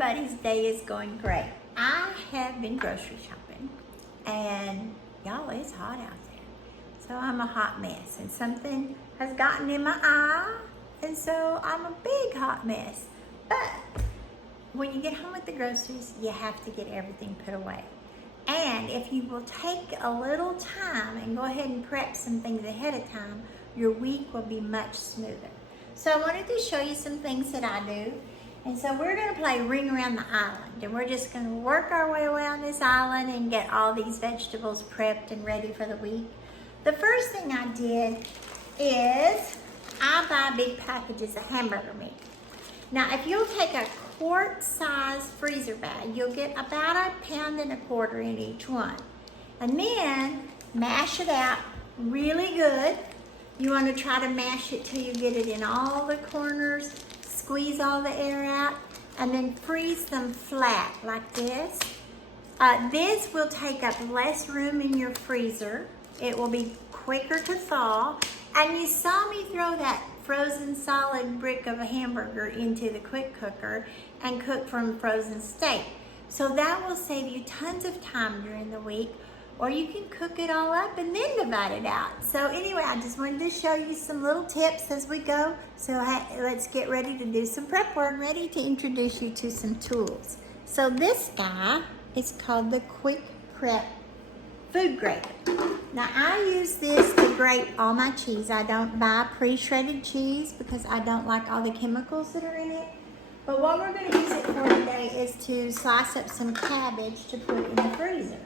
everybody's day is going great. I have been grocery shopping, and y'all, it's hot out there. So I'm a hot mess, and something has gotten in my eye, and so I'm a big hot mess. But when you get home with the groceries, you have to get everything put away. And if you will take a little time and go ahead and prep some things ahead of time, your week will be much smoother. So I wanted to show you some things that I do. And so we're gonna play Ring Around the Island, and we're just gonna work our way around this island and get all these vegetables prepped and ready for the week. The first thing I did is I buy big packages of hamburger meat. Now, if you'll take a quart-size freezer bag, you'll get about 1.25 pounds in each one. And then mash it out really good. You want to try to mash it till you get it in all the corners, squeeze all the air out, and then freeze them flat like this. This will take up less room in your freezer. It will be quicker to thaw. And you saw me throw that frozen solid brick of a hamburger into the quick cooker and cook from frozen steak. So that will save you tons of time during the week, or you can cook it all up and then divide it out. So anyway, I just wanted to show you some little tips as we go. So let's get ready to do some prep work. I'm ready to introduce you to some tools. So this guy is called the Quick Prep Food Grater. Now I use this to grate all my cheese. I don't buy pre-shredded cheese because I don't like all the chemicals that are in it. But what we're going to use it for today is to slice up some cabbage to put in the freezer.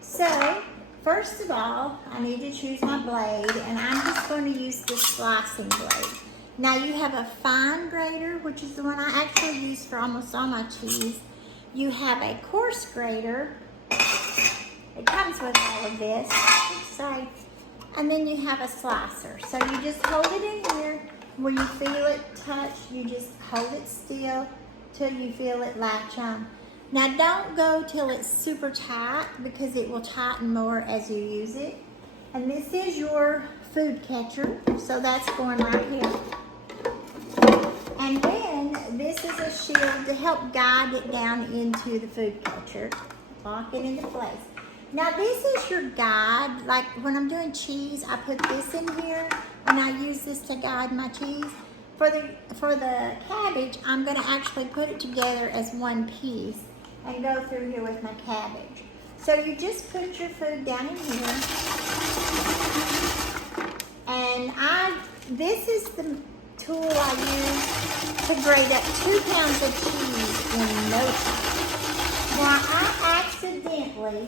So, first of all, I need to choose my blade, and I'm just going to use the slicing blade. Now you have a fine grater, which is the one I actually use for almost all my cheese. You have a coarse grater. It comes with all of this. Sorry. And then you have a slicer. So you just hold it in here. Where you feel it touch, you just hold it still till you feel it latch on. Now don't go till it's super tight because it will tighten more as you use it. And this is your food catcher, so that's going right here. And then this is a shield to help guide it down into the food catcher. Lock it into place. Now this is your guide. Like when I'm doing cheese, I put this in here and I use this to guide my cheese. For the cabbage, I'm gonna actually put it together as one piece and go through here with my cabbage. So you just put your food down in here. And this is the tool I use to grate up 2 pounds of cheese in no time. Now I accidentally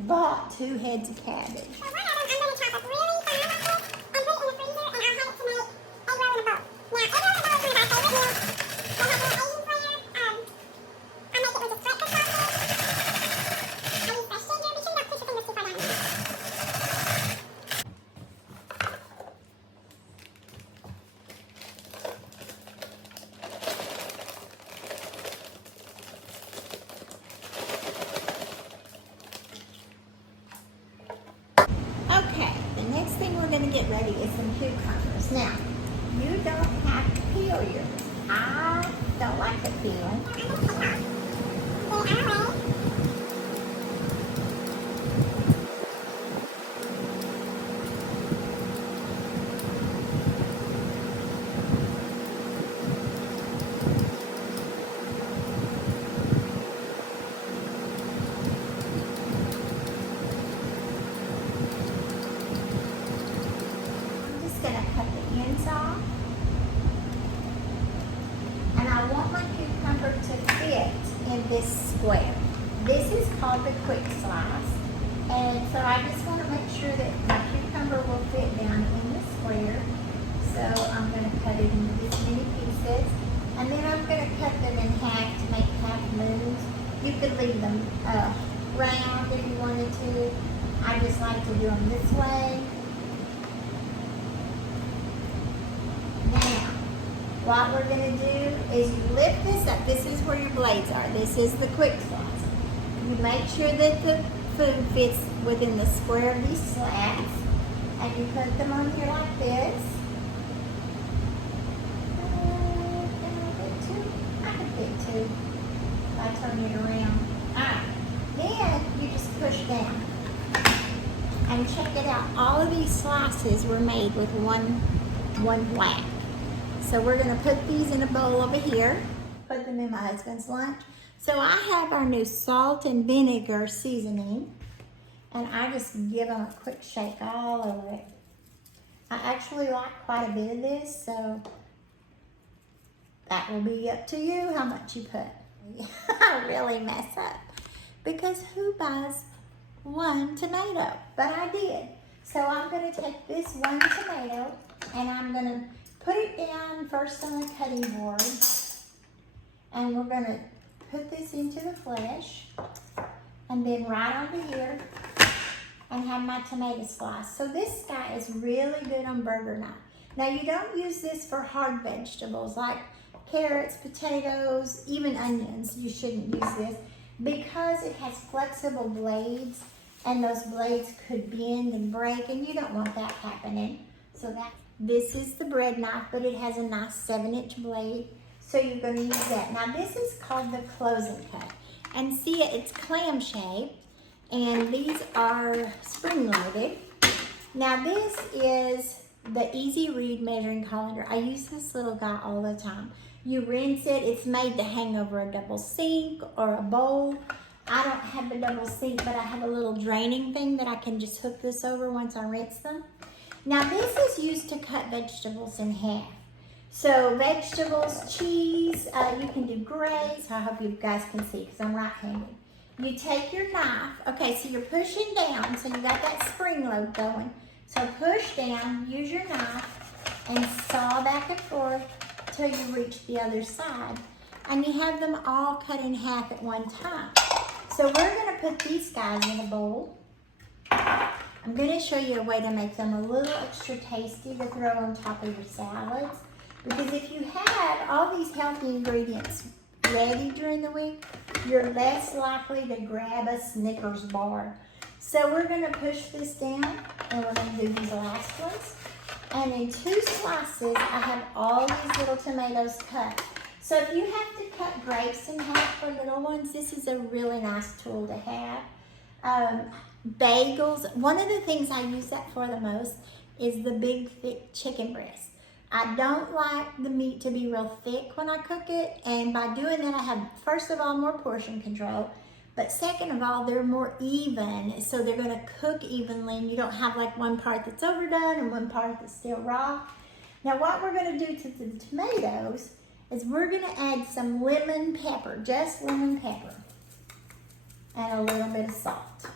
bought 2 heads of cabbage. So one of them I'm going to chop up really fine like this and put it in the freezer, and I'll have it to make egg roll in a bowl. Now egg roll in a bowl is one of my favorite meals. They have an Asian flavor. I make it with just breakfast sausage. I use fresh ginger. Be sure you don't push your fingers too far down here. Okay, the next thing we're going to get ready is some cucumbers. Now, you don't have to peel yours. I don't like the peeling. I'm going to take it off. Get it out of the way. I'm just going to cut the ends off. And I want my cucumber to fit in this square. This is called the quick slice. And so I just want to make sure that my cucumber will fit down in the square. So I'm going to cut it into this many pieces. And then I'm going to cut them in half to make half moons. You could leave them round if you wanted to. I just like to do them this way. Now, what we're going to do is you lift this up. This is where your blades are. This is the quick slice. You make sure that the food fits within the square of these slats. And you put them on here like this. I can fit 2. I turn it around. Then you just push down. And check it out. All of these slices were made with one whack. So we're gonna put these in a bowl over here. Put them in my husband's lunch. So I have our new salt and vinegar seasoning. And I just give them a quick shake all over it. I actually like quite a bit of this, so that will be up to you how much you put. I really mess up because who buys one tomato? But I did. So I'm going to take this one tomato and I'm going to put it down first on the cutting board. And we're going to put this into the flesh and then right over here and have my tomato slice. So this guy is really good on burger knife. Now you don't use this for hard vegetables like carrots, potatoes, even onions. You shouldn't use this because it has flexible blades and those blades could bend and break and you don't want that happening. So this is the bread knife, but it has a nice 7-inch blade. So you're going to use that. Now this is called the closing cut. And see it's clam shaped. And these are spring-loaded. Now this is the Easy Read measuring colander. I use this little guy all the time. You rinse it. It's made to hang over a double sink or a bowl. I don't have a double sink, but I have a little draining thing that I can just hook this over once I rinse them. Now this is used to cut vegetables in half. So vegetables, cheese, you can do grays. I hope you guys can see because I'm right-handed. You take your knife, okay, so you're pushing down, so you got that spring load going. So push down, use your knife, and saw back and forth till you reach the other side. And you have them all cut in half at one time. So we're gonna put these guys in a bowl. I'm gonna show you a way to make them a little extra tasty to throw on top of your salads. Because if you have all these healthy ingredients ready during the week, you're less likely to grab a Snickers bar. So we're gonna push this down and we're gonna do these last ones. And in 2 slices, I have all these little tomatoes cut. So if you have to cut grapes in half for little ones, this is a really nice tool to have. Bagels, one of the things I use that for the most is the big thick chicken breast. I don't like the meat to be real thick when I cook it, and by doing that I have, first of all, more portion control, but second of all, they're more even, so they're gonna cook evenly, and you don't have like one part that's overdone and one part that's still raw. Now what we're gonna do to the tomatoes is we're gonna add some lemon pepper, just lemon pepper, and a little bit of salt.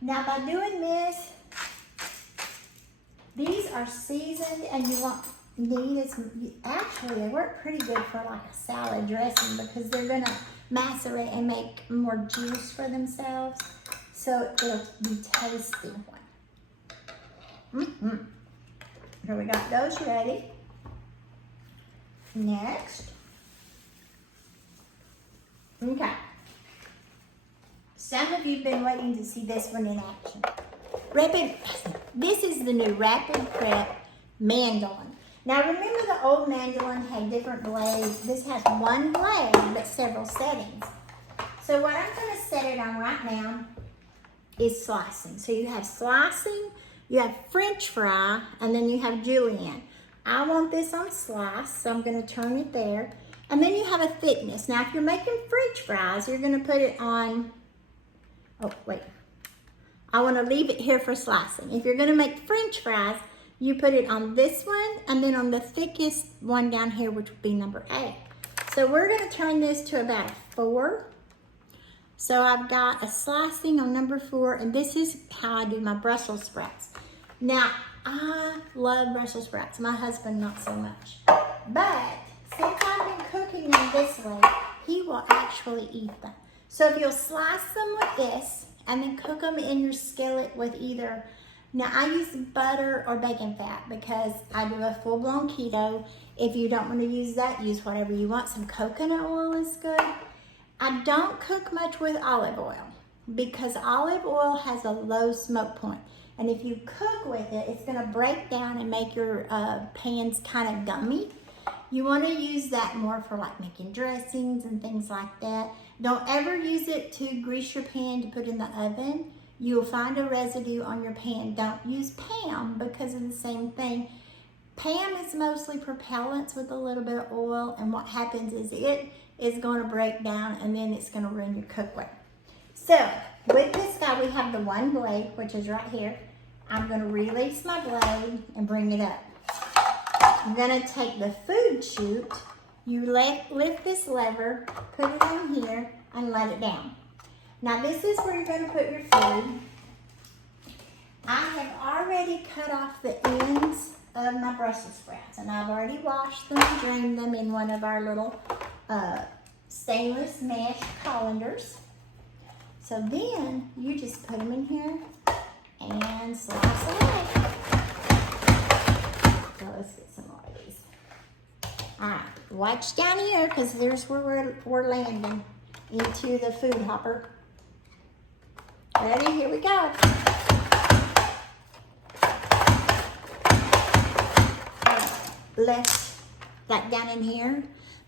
Now by doing this, these are seasoned and you won't need as, actually they work pretty good for like a salad dressing because they're gonna macerate and make more juice for themselves. So it'll be tasty. Here we got those ready. Next. Okay. Some of you have been waiting to see this one in action. This is the new Rapid Prep mandolin. Now remember the old mandolin had different blades. This has one blade but several settings. So what I'm going to set it on right now is slicing. So you have slicing, you have French fry, and then you have julienne. I want this on slice, so I'm going to turn it there. And then you have a thickness. Now if you're making French fries, you're going to put it on, oh wait. I want to leave it here for slicing. If you're going to make French fries, you put it on this one and then on the thickest one down here, which would be number 8. So we're going to turn this to about a 4. So I've got a slicing on number 4, and this is how I do my Brussels sprouts. Now, I love Brussels sprouts. My husband, not so much. But since I've been cooking them this way, he will actually eat them. So if you'll slice them with this, and then cook them in your skillet with either, now I use butter or bacon fat because I do a full-blown keto. If you don't want to use that, use whatever you want. Some coconut oil is good. I don't cook much with olive oil because olive oil has a low smoke point. And if you cook with it, it's going to break down and make your pans kind of gummy. You want to use that more for like making dressings and things like that. Don't ever use it to grease your pan to put in the oven. You'll find a residue on your pan. Don't use Pam because of the same thing. Pam is mostly propellants with a little bit of oil, and what happens is it is going to break down and then it's going to ruin your cookware. So with this guy, we have the one blade, which is right here. I'm going to release my blade and bring it up. I'm going to take the food chute. You lift this lever, put it on here, and let it down. Now this is where you're going to put your food. I have already cut off the ends of my Brussels sprouts, and I've already washed them and drained them in one of our little stainless mesh colanders. So then you just put them in here and slice away. So let's get some more of these. All right, watch down here because there's where we're landing into the food hopper. Ready? Here we go. Left that down in here.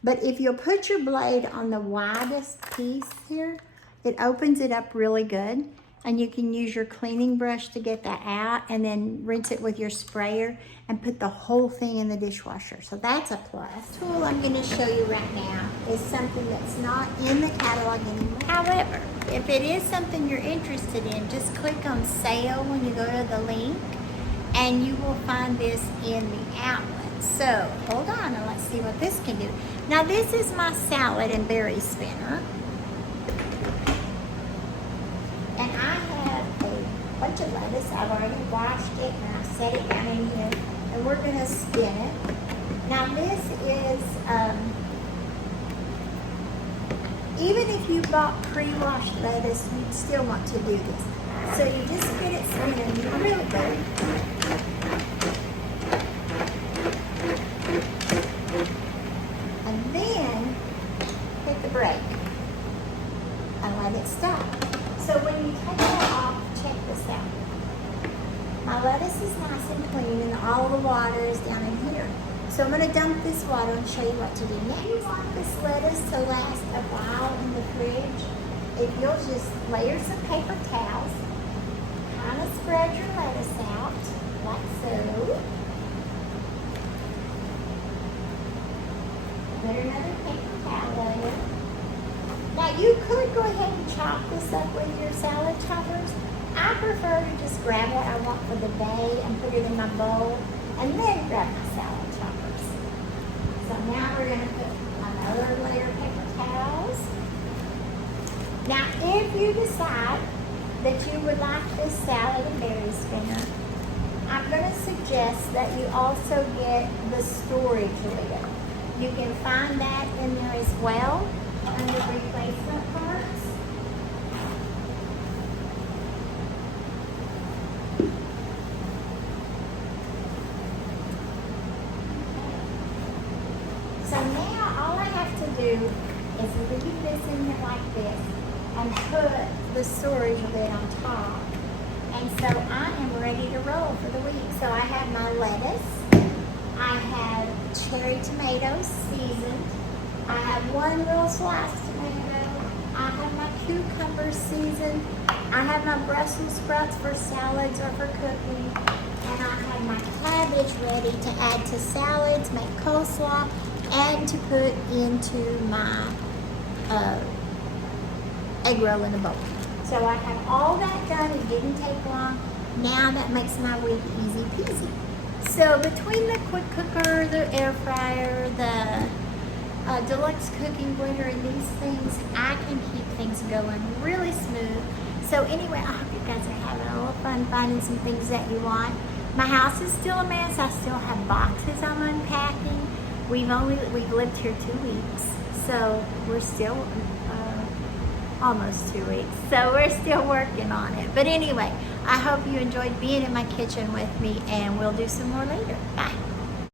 But if you'll put your blade on the widest piece here, it opens it up really good. And you can use your cleaning brush to get that out and then rinse it with your sprayer and put the whole thing in the dishwasher. So that's a plus. The tool I'm going to show you right now is something that's not in the catalog anymore. However, if it is something you're interested in, just click on sale when you go to the link and you will find this in the outlet. So hold on and let's see what this can do. Now this is my salad and berry spinner. And I have a bunch of lettuce. I've already washed it and I set it down in here. And we're going to spin it. Now this is, even if you bought pre-washed lettuce, you'd still want to do this. So you just get it spinning really good. And then hit the brake and let it stop. So when you take it off, check this out. My lettuce is nice and clean and all the water is down in here. So I'm going to dump this water and show you what to do. Now you want this lettuce to last a while in the fridge. If you'll just layer some paper towels, kind of spread your lettuce out like so. Put another paper towel layer. Now you could go ahead and chop this up with your salad choppers. I prefer to just grab what I want for the day and put it in my bowl and then grab my salad choppers. So now we're going to put another layer of paper towels. Now if you decide that you would like this salad and berry spinner, I'm going to suggest that you also get the storage lid. You can find that in there as well under replacement parts. So now all I have to do is leave this in here like this and put the storage lid on top. And so I am ready to roll for the week. So I have my lettuce. I have cherry tomatoes seasoned. I have one little sliced tomato. I have my cucumbers seasoned. I have my Brussels sprouts for salads or for cooking. And I have my cabbage ready to add to salads, make coleslaw, and to put into my egg roll in a bowl. So I have all that done. It didn't take long. Now that makes my week easy peasy. So between the quick cooker, the air fryer, the deluxe cooking blender, and these things, I can keep things going really smooth. So anyway, I hope you guys are having a little fun finding some things that you want. My house is still a mess. I still have boxes I'm unpacking. We've lived here 2 weeks, so we're still almost 2 weeks. So we're still working on it. But anyway, I hope you enjoyed being in my kitchen with me, and we'll do some more later. Bye.